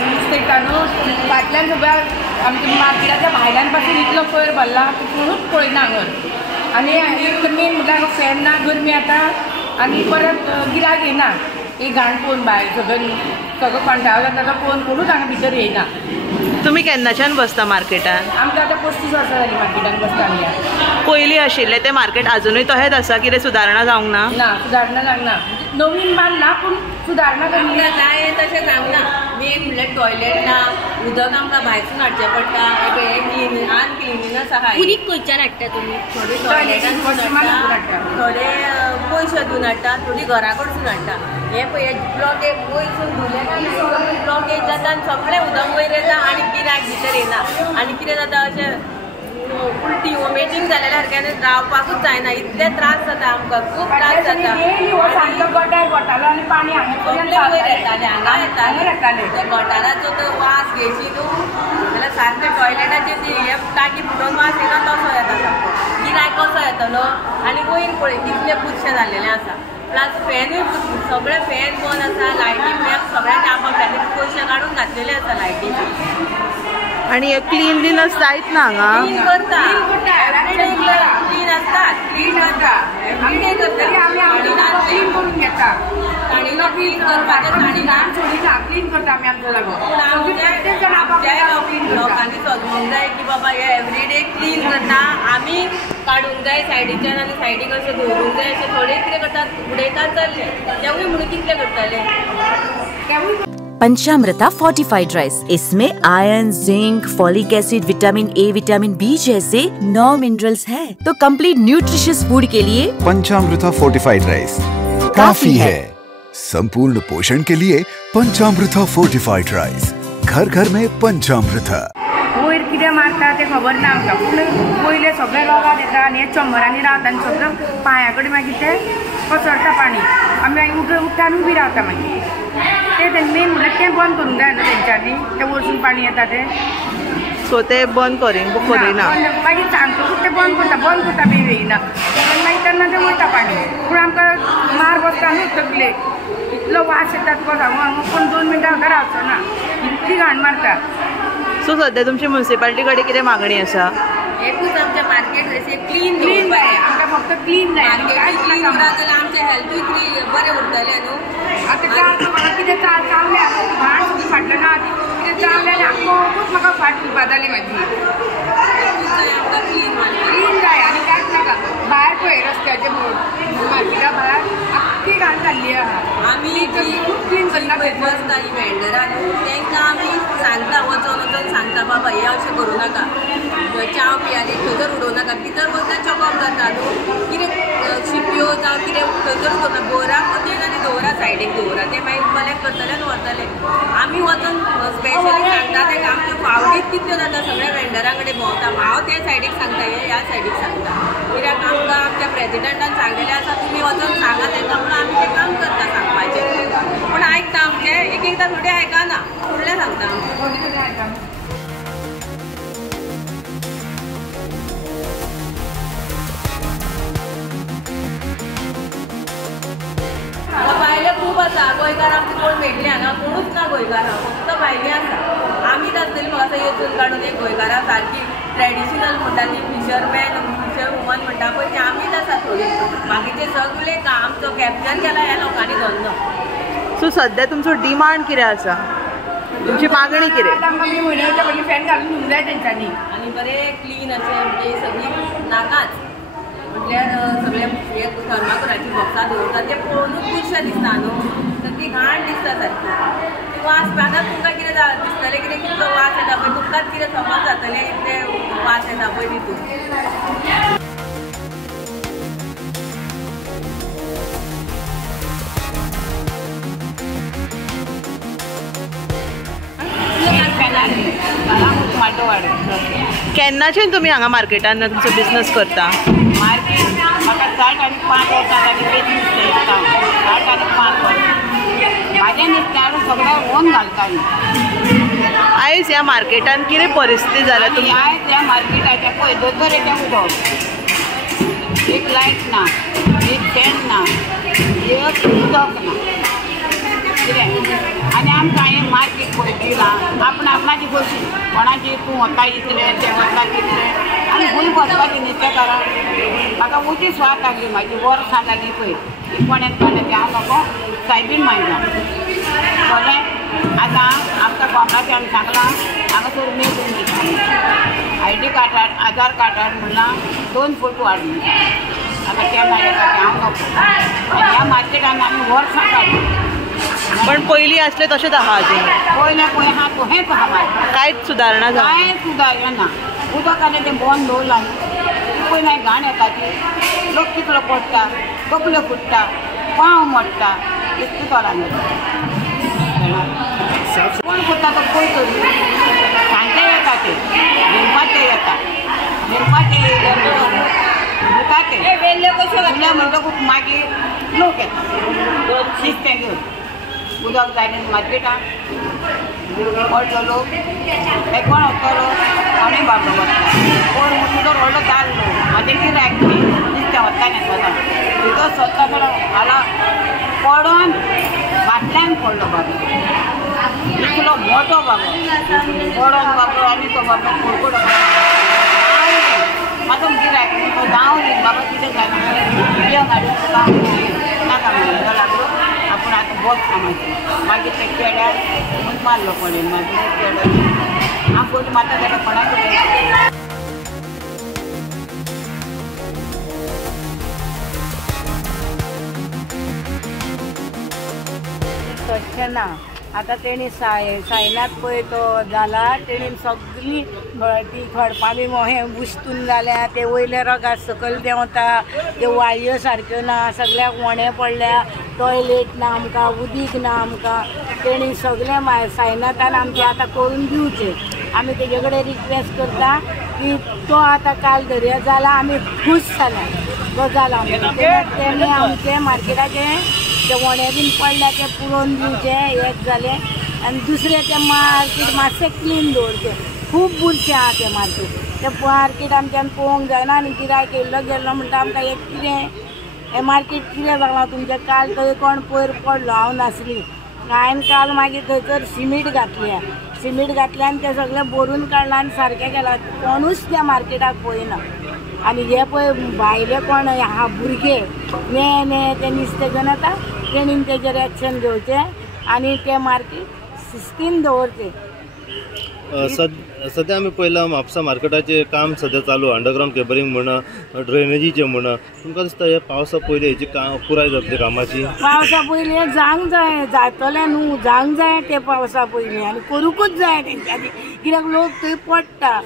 नुस्तें न्हू फाटल्यान सगळ्या आमच्या मार्केटाच्या भायल्यान इतलो कोयर भरला कोणूच पळयना हांगर आनी एक मेन म्हटल्यार फॅन ना गरमी आता आनी परत गिरायक येना एक घाण पळोवन भायर सगळं कंटाळो जाता तो पळोवन कोणूच हांगा भितर येयना। तुम्ही केन्नाच्यान बसता मार्केटान? आमकां आतां 35 वर्सां जालीं मार्केटान बसता आमी। पयलीं आशिल्लें तें मार्केट अजुनूय तशेंच आसा? कितें सुदारणा जावंक ना? ना सुदारणा जावंक ना, नवीन बांदला पूण सुदारणा करना जाय तशें जावंक ना। मेन म्हणल्यार टॉयलेट ना, उदक आमकां भायरसून हाडचें पडटा, हे क्लीन अनक्लिनीनस आहा। कुडीक खंयच्यान हाडटा तुमी? थोडी टॉयलेटान हाडटा, थोडे पयशे दिवन हाडटा, थोडी घरा कडसून हाडटा। हे पळय ब्लॉकेज वयरसून धुलें काय ब्लॉकेज जाता आनी सगळें उदक वयर येता आनी गिरायक भितर येना आनी कितें जाता अशें उलटी वॉमिटींग जाल्या सारक्यान रावपाकूच जायना, इतले त्रास जाता आमकां, खूब त्रास जाता। वयर येताले हांगा येताले त्या गटाराचो तो वास घेयची न्हू जाल्यार सारकें टॉयलेटाचेर ती हे टाकी फुटोवन वास येना तसो येता सारको। गिरायक कसो येतलो आनी वयर पळय कितले पुरशे जाल्लेले आसा, प्लस फॅनूय सगळे फॅन बंद आसा, लायटीक सगळ्यांनी आपापल्यानी पयशे काडून घातलेले आसा लायटीचे। आणि क्लीनलीनस जायत ना हांगा? क्लीन करता, क्लीन आसता, क्लीन करता, एवरीडे करता, क्लीन करून घेता, साडीला क्लीन करपाचें, साडीला सोडीना क्लीन करता आमी आमचो लागो। लोकांनी समजूंक जाय की बाबा हे एवरीडे क्लीन करता, आमी काडूंक जाय सायडीच्यान आनी सायडीक अशें दवरूंक जाय, अशें थोडे कितें करतात उडयतात चल्ले, तेवूय म्हणून कितले करताले। पंचामृता फोर्टिफाइड राइस, इसमें iron, zinc, folic acid, vitamin A, vitamin B जैसे 9 मिनरल्स हैं, तो कंप्लीट न्यूट्रिशियस फूड के लिए पंचामृता फोर्टिफाइड राइस काफी है। संपूर्ण पोषण के लिए पंचामृता फोर्टिफाइड राइस, घर घर में पंचामृता। वयर कितें मारता तें खबर ना आमकां, पूण पयले सगळे रोगात येता आनी हे चंबरांनी रावता आनी सगळं पांया कडेन मागीर तें पसरता पाणी, आमी उठ्ठान उबी रावता मागीर तें मेन म्हणल्यार तें बंद करूंक जाय न्हू तेंच्यांनी, तें वरसून पाणी येता तें, सो ते बंद करिना मागीर सांगतकूच तें बंद करता बेगीना मागीर तेन्ना तें वयता पाणी, पूण आमकां मार बसता न्हू तकले, इतलो वास येता तुका सांगू हांगा कोण 2 मिनटां सुद्दां रावचो ना, इतली घाण मारता। सो सध्या तुमची म्युनिसिपालिटी कडेन कितें मागणी आसा? एकूच आमचें मार्केट अशें क्लीन जाय, आमकां फक्त क्लीन जाय, क्लीन उरता जाल्यार आमचें हेल्थूय बरें उरतलें न्हू। आतां म्हाका कितें चावल्या घाण सुद्दां फाटलें ना, कितें चावलें आनी आख्खोच म्हाका फाट फुलपा जाली म्हाजी। क्लीन जाय आनी कांयच नाका, भायर पळय रस्त्याचे मार्केटा भायर आख्खी घाण जाल्ली आहा, आमी खूब क्लीन करना बसता ही वेंडरां न्हू, तांकां आमी सांगता वचून सांगता बाबा हे अशें करूं नाका, चाव पियाली थंयसर उडोवं नाका, भितर वचून चॉकअप जाता न्हू, कितें शिपयो जावं कितें थंयसर उडोवं नाका, बोरा पतीन आनी दवरा सायडीक दवरा, ते मागीर कलेक्ट करतले आनी व्हरतले। आमी वचून स्पेशली सांगता ताका, आमच्यो फावटीच कितल्यो जाता सगळ्या वेंडरां कडेन भोंवता, हांव ते सायडीक सांगता हे ह्या सायडीक सांगता, कित्याक आमकां आमच्या प्रेजिडेंटान सांगलेलें आसा तुमी वचून सांगा तांकां, म्हणून आमी तें काम करता सांगपाचें, पूण आयकता आमचें एकदां थोडे आयकना, फुडलें सांगता आमचें। भायले खूब आसा, गोंयकार आमचे कोण मेळटले हांगा कोणूच ना गोंयकार, फक्त भायली आसा, आमीच आसतली म्हाका येचून काडून एक गोंयकारां सारकी ट्रेडिशनल म्हणटा ती फिशरमॅन फिशर वुमन म्हणटा पळय ती आमीच आसा थोडी, बाकीचे सगळे काम आमचो कॅप्चर केला ह्या लोकांनी धंदो। सो सध्या तुमचो डिमांड कितें आसा, तुमची मागणी कितें? आमी म्हयन्याच्या पयलीं फॅन घालून दिवंक जाय तेंच्यांनी आनी बरें क्लीन अशें म्हणजे सगळी नाकाच म्हटल्यार सगळे हे थर्माकोलाची बॉक्सां दवरता ते पळोवनूच खुशी दिसता न्हू, तर ती घाण दिसता सारकी, ती वास पानात तुमकां कितें दिसतलें कितें कितलो वास येता पळय, तुमकांच कितें समज जातलें इतले वास येता पळय तितून। केन्नाच्यान तुमी हांगा मार्केटान तुमचो बिझनेस करता? मार्केट म्हाका 4 आनी 5 वर्सां जालीं बिझनेस करता, 4 आनी 5 वर्सां म्हाजें नुस्त्यार सगळें ओन घालतालीं। आयज ह्या मार्केटान कितें परिस्थिती जाल्या तुमी? आयज त्या मार्केटाच्या पळय दोतोर येता उदक, एक लायट ना, एक फॅन ना, एक उदक ना, कितें आनी आमकां हें मार्केट पळयली ना आपण आपणाची गोष्टी कोणाची तूं वता इतलें तें वता कितलें आनी खंय वचपाचें न्ही तें कारण म्हाका उटी स्वाद लागली म्हाजी वर्सां जाली पळय कोणें कोणें हांव नको सायबीन मायना कळ्ळें आतां आमकां कोंकणाच्यान सांगलां हांगासर मेळून दिता ID कार्ड हाड आधार कार्ड हाड म्हणलां 2 फोटो हाड आतां त्या मागीर हांव नको आनी ह्या मार्केटान आमी वर्सां काडली पण पयलीं आसलें तशेंच आहा अजून पयलें पळय आहा तशेंच आहा मागीर कांयच सुदारणा कांयच सुदारलें ना उदक आनी तें बंद दवरलां पयलीं घाण येता ती लोक कितलो पडटा कपले फुट्टा पांव मोडटा इतलें तोरांनी कोण करता तो पळय तरी सांजचे येता ते भिनपाचे येता भिनपाचे धुताचे धुले म्हणटकूच मागीर लोक येता शिस्तें घेवन उदक जाय न्ही मार्केटान व्हडलो लोक हे कोण वतलो कोणूय बाबडो वता कोण उदक व्हडलो जाल्लो म्हाजें गिरायक न्ही नुस्तें वता न्ही स्वता भितर स्वता थोडो हाला पडोन फाटल्यान पडलो बाबा इतलो मोठो बाबा पडोन बाबा आनी तो बाबा कोडकोड म्हाजो गिरायक न्ही तो जावं न्ही बाबा कितें जालें बियो गाडी तुका नाका म्हणून लागलो आपूण आतां बस कामाचें मागीर ते चेड्यार म्हूण मारलो पडेन मागीर चेड्यार हांव पयलीं माता जाल्यार कोणाक तशें ना आतां तेणी सायनात पळय तो जाला तेणी सगळीं ती खडपां बी हें बुस्तून जाल्या ते वयले रगात सकयल देंवता त्यो वाळयो सारक्यो ना सगळ्याक वणें पडल्या टॉयलेट ना आमकां उदीक ना आमकां तेणी सगळें सायनातान आमचें आतां करून दिवचें आमी तेजे कडेन रिक्वेस्ट करता की तो आतां काल दर्या जाला आमी खूश जाल्या तो जाला तेणी आमचें मार्केटाचें ते वणें बीन पडल्या ते पुरोवन दिवचें एक जालें आनी दुसरें तें मार्केट मातशें क्लीन दवरचें खूब बुरशें आहा तें मार्केट तें मार्केट आमच्यान पळोवंक जायना आनी गिरायक येयल्लो गेल्लो म्हणटा आमकां एक कितें हें मार्केट कितें जालां तुमचें काल थंय कोण पयर पडलो हांव नासली हांवें काल मागीर थंयसर सिमीट घातलें आनी तें सगळें भरून काडलां आनी सारकें केलां कोणूच त्या मार्केटाक पळयना आनी हे पळय भायले कोण आहा भुरगे ने ते नुस्तें घेवन येता तेणीन तेजेर एक्शन घेवचें आनी तें मार्केट शिस्तीन दवरचें सध्या आमी पळयलां म्हापसा मार्केटाचें काम सध्या चालू अंडरग्रावंड केबलिंग म्हणा ड्रेनेजीचें म्हणा तुमकां दिसता हे पावसा पयलीं हेची पुराय जातली कामाची पावसा पयलीं हें जावंक जाय जातलें न्हू जावंक जाय तें पावसा पयलीं आनी करूंकूच जाय तेंच्यांनी कित्याक लोक थंय पडटा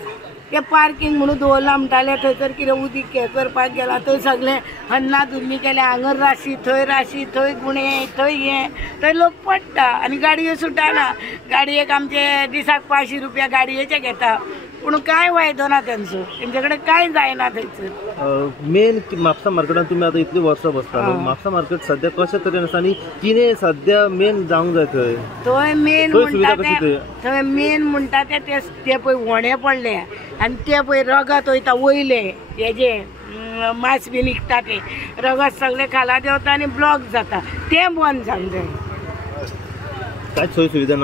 ते पार्किंग म्हणून दवरलां म्हणटाले थंयसर कितें उदीक हें करपाक गेलां थंय सगळें हन्ना धुन्नी केलें हांगर राशी थंय गुणे थंय हें थंय लोक पडटा आनी गाडयो सुटाना गाडयेक आमचे दिसाक 500 रुपया गाडयेचे घेता पूण कांय वायदो ना तेंचो तेंचे कडेन कांय जायना थंयसर मेन म्हापसा मार्केटान तुमी आतां इतलीं वर्सां बसता म्हापसा मार्केट सध्या कशे तरेन आसा आनी कितें सध्या मेन जावंक जाय थंय मेन थंय मेन म्हणटा ते पळय वणें पडले आनी ते पळय रगत वयता वयले हेजे मांस बी निघटा ते रगत सगळे खाला देवता आनी ब्लॉक जाता तें बंद जावंक जाय कांयच सोय सुविधा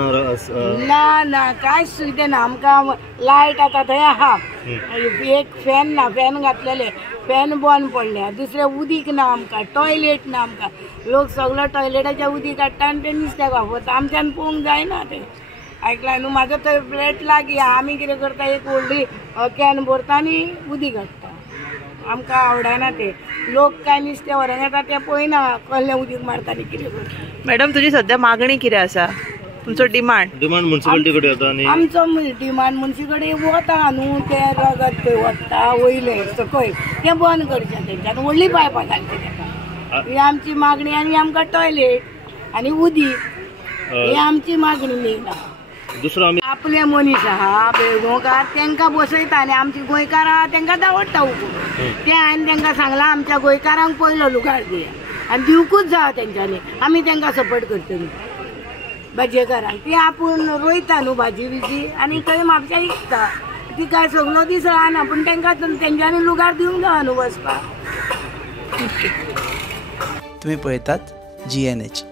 ना कांयच सुविधा ना आमकां लायट आतां थंय आहा एक फॅन ना फॅन घातलेले फॅन बंद पडल्या दुसरें उदीक ना आमकां टॉयलेट ना आमकां लोक सगळो टॉयलेटाचें उदीक काडटा आनी तें नुस्तें वापरता आमच्यान पळोवंक जायना तें आयकलां न्हू म्हाजो थंय फ्लॅट लागीं आमी कितें करता एक व्हडली कॅन भरता आनी उदीक हाडटा आमकां आवडना ते लोक काय नुस्तें व्हरोन येता तें पळयना कसलें उदीक मारता आनी कितें करता मॅडम तुजी सध्या मागणी कितें आसा तुमचो डिमांड म्युनिसिपालिटी कडेन येता आनी आमचो डिमांड म्युनिसिपालिटी कडेन वता न्हू तें रगत थंय वता वयले सकयल तें बंद करचें तेंच्यान व्हडली पायपां घालचीं तेका ही आमची मागणी आनी आमकां टॉयलेट आनी उदीक ही आमची मागणी मेन आहा दुसरो आमी आपले मनीस आहा बेळगांवकार तेंकां बसयता आनी आमची गोंयकार आहा तेंकां दावडटा उखून तें हांवें तेंकां सांगलां आमच्या गोंयकारांक पयलो लुगार दिया आनी दिवकूच जाय तेंच्यांनी आमी तेंकां सपोर्ट करतलीं भाजयेकारांक ती आपूण रोयता न्हू भाजी बिजी आनी थंय म्हापशा विकता ती काय सगळो दीस रावना पूण तेंकां तेंच्यांनी लुगार दिवंक जाय न्हू बसपाक. 「तुम्ही पळयतात GNH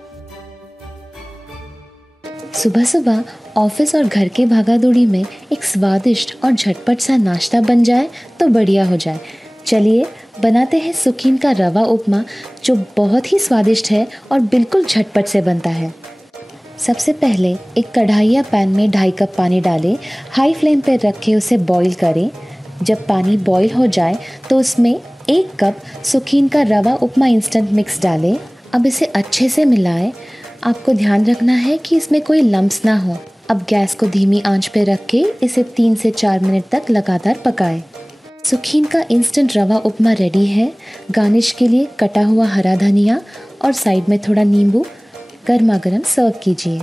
सुबह सुबह ऑफिस और घर के भागादौड़ी में एक स्वादिष्ट और झटपट सा नाश्ता बन जाए तो बढ़िया हो जाए। चलिए बनाते हैं सुखीन का रवा उपमा, जो बहुत ही स्वादिष्ट है और बिल्कुल झटपट से बनता है। सबसे पहले एक कढ़ाई या पैन में 2.5 कप पानी डालें। हाई फ्लेम पर रख के उसे बॉईल करें। जब पानी बॉईल हो जाए तो उसमें 1 कप सुखीन का रवा उपमा इंस्टेंट मिक्स डालें। अब इसे अच्छे से मिलाएं। आपको ध्यान रखना है कि इसमें कोई लम्स ना हो। अब गैस को धीमी आंच पे रख के इसे 3 से 4 मिनट तक लगातार पकाएं। सुखीन का इंस्टेंट रवा उपमा रेडी है। गार्निश के लिए कटा हुआ हरा धनिया और साइड में थोड़ा नींबू गर्मा गर्म सर्व कीजिए।